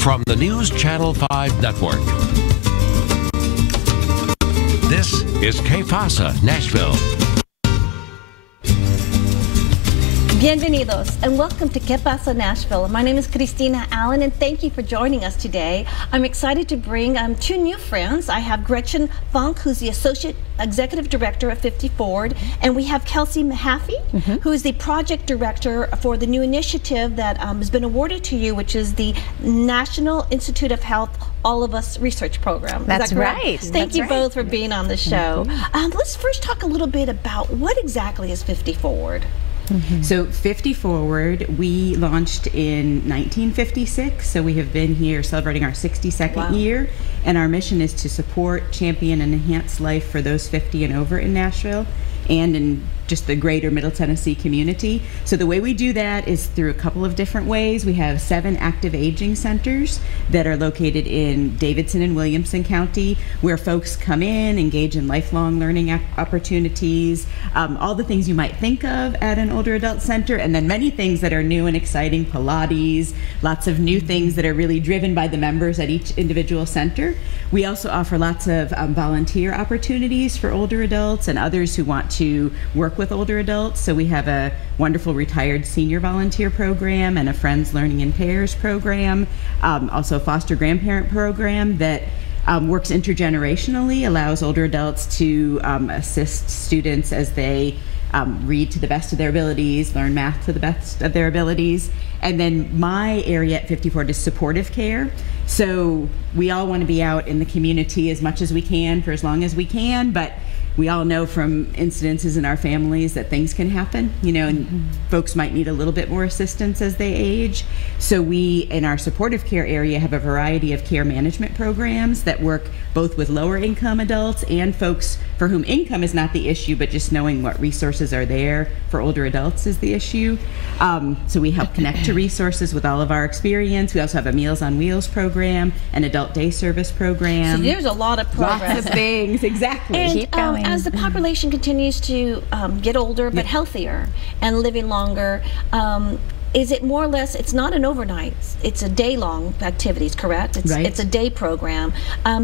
from the News Channel 5 Network. This is Pasa Nashville. Bienvenidos and welcome to Pasa Nashville. My name is Christina Allen and thank you for joining us today. I'm excited to bring two new friends. I have Gretchen, who's the Associate Executive Director of FiftyForward, and we have Kelsey Mahaffey, who is the Project Director for the new initiative that has been awarded to you, which is the National Institute of Health All of Us Research Program. That's right. Thank you both for being on the show. Let's first talk a little bit about what exactly is FiftyForward. So FiftyForward, we launched in 1956, so we have been here celebrating our 62nd year, and our mission is to support, champion, and enhance life for those 50 and over in Nashville and in just the greater Middle Tennessee community. So the way we do that is through a couple of different ways. We have 7 active aging centers that are located in Davidson and Williamson County, where folks come in, engage in lifelong learning opportunities, all the things you might think of at an older adult center, and then many things that are new and exciting, Pilates, lots of new things that are really driven by the members at each individual center. We also offer lots of volunteer opportunities for older adults and others who want to work with older adults. So we have a wonderful retired senior volunteer program and a Friends Learning in Pairs program, also a foster grandparent program that works intergenerationally, allows older adults to assist students as they read to the best of their abilities, learn math to the best of their abilities. And then my area at FiftyForward is supportive care. So we all want to be out in the community as much as we can for as long as we can, but we all know from incidences in our families that things can happen, you know, and folks might need a little bit more assistance as they age. So we, in our supportive care area, have a variety of care management programs that work both with lower income adults and folks for whom income is not the issue, but just knowing what resources are there for older adults is the issue. So we help connect to resources with all of our experience. We also have a Meals on Wheels program, an adult day service program. So there's a lot of programs. Lots of things, exactly. And keep going. As the population continues to get older but healthier and living longer, is it more or less, it's not an overnight, it's a day-long activities, correct? It's a day program.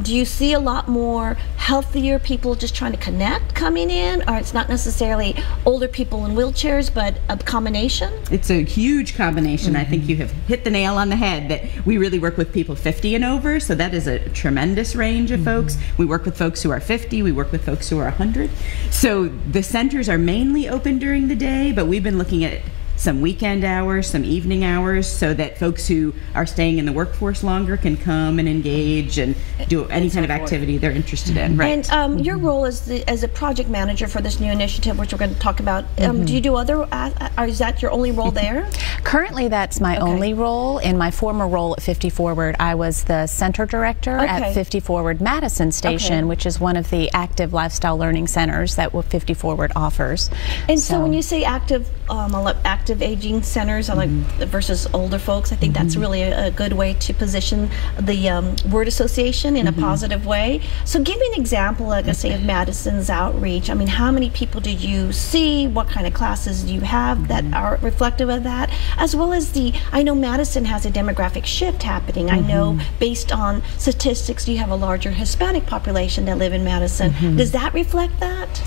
Do you see a lot more healthier people just trying to connect coming in, or it's not necessarily older people in wheelchairs, but a combination? It's a huge combination. I think you have hit the nail on the head that we really work with people 50 and over, so that is a tremendous range of folks. We work with folks who are 50, we work with folks who are 100. So the centers are mainly open during the day, but we've been looking at some weekend hours, some evening hours, so that folks who are staying in the workforce longer can come and engage and do any kind of activity they're interested in. Right. And your role as a project manager for this new initiative, which we're going to talk about, do you do other, is that your only role there? Currently, that's my only role. In my former role at FiftyForward, I was the center director at FiftyForward Madison Station, which is one of the active lifestyle learning centers that FiftyForward offers. And so when you say active aging centers versus older folks, I think that's really a good way to position the word association in a positive way. So give me an example, like I say, of Madison's outreach. I mean, how many people do you see? What kind of classes do you have that are reflective of that? As well as I know Madison has a demographic shift happening. I know based on statistics, you have a larger Hispanic population that live in Madison. Does that reflect that?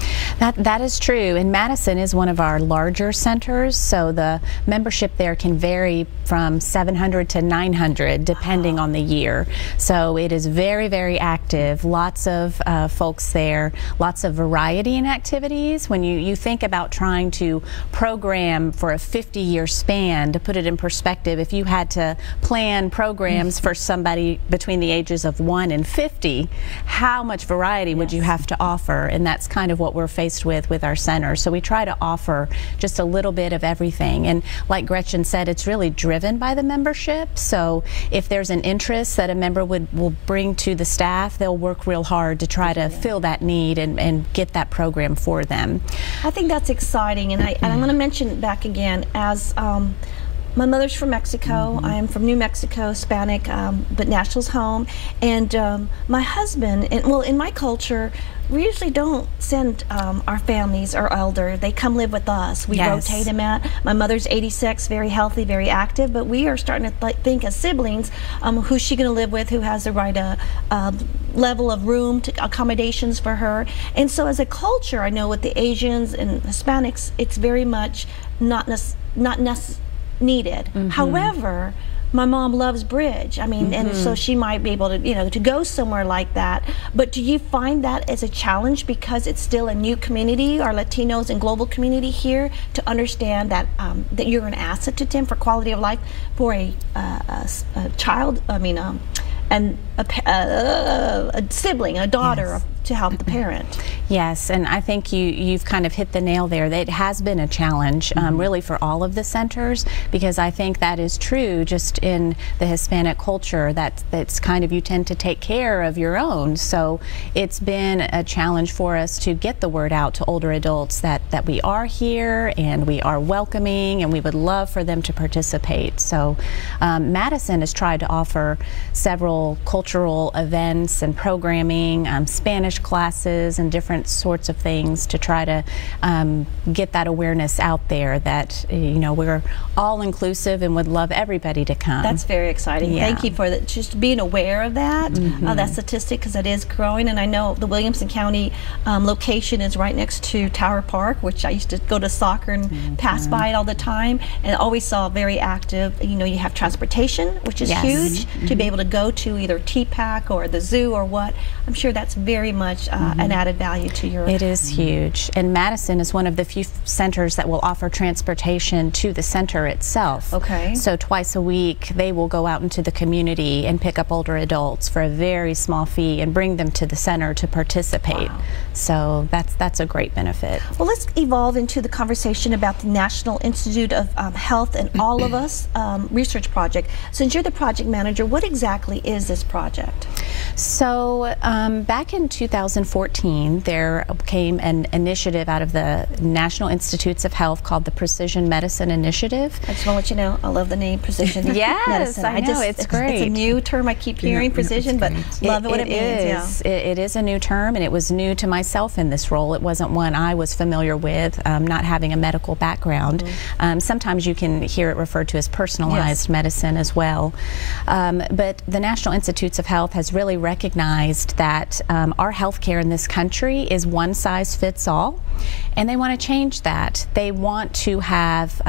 That is true, and Madison is one of our larger centers, so the membership there can vary from 700 to 900 depending on the year. So it is very, very active, lots of folks there, lots of variety in activities. When you think about trying to program for a 50-year span, to put it in perspective, if you had to plan programs for somebody between the ages of 1 and 50, how much variety would you have to offer? And that's kind of what we're faced with our center. So we try to offer just a little bit of everything. And like Gretchen said, it's really driven by the membership. So if there's an interest that a member will bring to the staff, they'll work real hard to try to fill that need and get that program for them. I think that's exciting, and I'm going to mention back again, as My mother's from Mexico. I am from New Mexico, Hispanic, but Nashville's home. And my husband, well, in my culture, we usually don't send our families, our elder. They come live with us. We rotate them out. My mother's 86, very healthy, very active, but we are starting to think as siblings, who's she going to live with, who has the right level of room, accommodations for her. And so as a culture, I know with the Asians and Hispanics, it's very much not needed. However, my mom loves bridge. I mean, and so she might be able to, you know, to go somewhere like that. But do you find that as a challenge because it's still a new community, our Latinos and global community here, to understand that that you're an asset to them for quality of life for a child? I mean, and a sibling, a daughter, to help the parent. Yes, and I think you've kind of hit the nail there. It has been a challenge, really, for all of the centers, because I think that is true just in the Hispanic culture, that's kind of, you tend to take care of your own. So it's been a challenge for us to get the word out to older adults that we are here and we are welcoming and we would love for them to participate. So Madison has tried to offer several cultural events and programming, Spanish classes and different sorts of things to try to get that awareness out there that, you know, we're all inclusive and would love everybody to come. That's very exciting. Thank you for just being aware of that, that statistic, because it is growing. And I know the Williamson County location is right next to Tower Park, which I used to go to soccer and pass by it all the time, and always saw very active. You know, you have transportation, which is huge, to be able to go to either TPAC or the zoo or what. I'm sure that's very much an added value to your... It is huge. And Madison is one of the few centers that will offer transportation to the center itself. Okay. So twice a week they will go out into the community and pick up older adults for a very small fee and bring them to the center to participate. So that's a great benefit. Well, let's evolve into the conversation about the National Institute of Health and All of Us research project. Since you're the project manager, what exactly is this project? So back in 2014, there came an initiative out of the National Institutes of Health called the Precision Medicine Initiative. I just want to let you know, I love the name Precision Medicine. I know, it's great. It's a new term I keep hearing, precision, but love it what it means. It is a new term, and it was new to myself in this role. It wasn't one I was familiar with, not having a medical background. Sometimes you can hear it referred to as personalized medicine as well. But the National Institutes of Health has really recognized that our healthcare in this country is one size fits all, and they want to change that. They want to have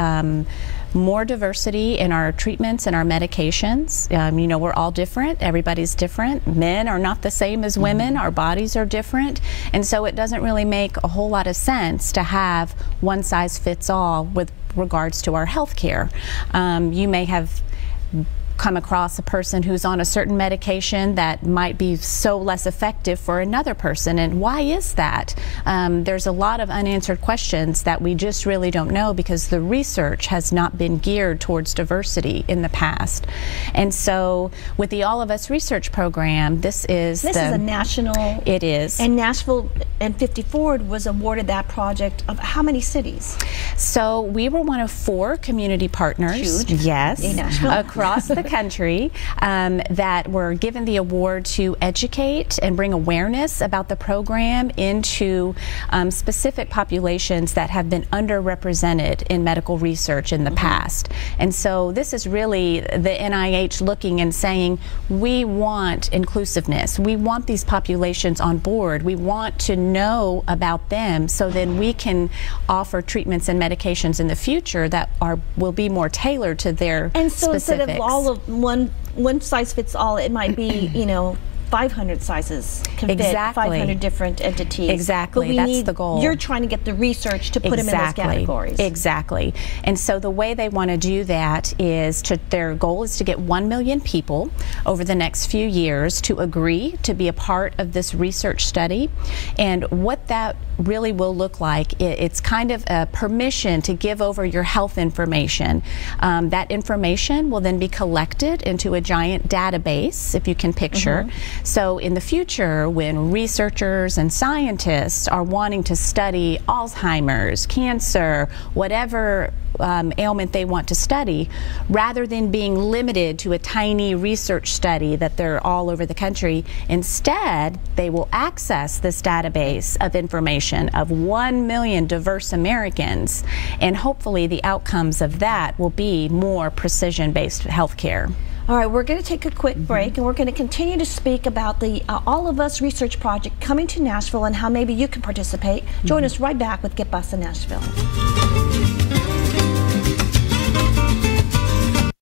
more diversity in our treatments and our medications. You know, we're all different. Everybody's different. Men are not the same as women. Our bodies are different. And so it doesn't really make a whole lot of sense to have one size fits all with regards to our health care. You may have come across a person who's on a certain medication that might be so less effective for another person, and why is that? There's a lot of unanswered questions that we just really don't know because the research has not been geared towards diversity in the past. And so with the All of Us research program, this is a national... It is. And Nashville and FiftyForward was awarded that project of how many cities? So we were one of 4 community partners. Huge. Yes. In Nashville. Across the country that were given the award to educate and bring awareness about the program into specific populations that have been underrepresented in medical research in the past. And so this is really the NIH looking and saying, we want inclusiveness. We want these populations on board. We want to know about them so then we can offer treatments and medications in the future that will be more tailored to their and so specifics. Instead of all of one size fits all, it might be, you know, 500 sizes can fit 500 different entities. Exactly, that's the goal. You're trying to get the research to put them in those categories. Exactly. And so the way they want to do that is their goal is to get 1 million people over the next few years to agree to be a part of this research study. And what that really will look like, it's kind of a permission to give over your health information. That information will then be collected into a giant database, if you can picture, So in the future, when researchers and scientists are wanting to study Alzheimer's, cancer, whatever ailment they want to study, rather than being limited to a tiny research study that they're all over the country, instead they will access this database of information of 1 million diverse Americans, and hopefully the outcomes of that will be more precision-based health care. All right, we're going to take a quick break, and we're going to continue to speak about the All of Us research project coming to Nashville and how maybe you can participate. Join us right back with Pasa Nashville.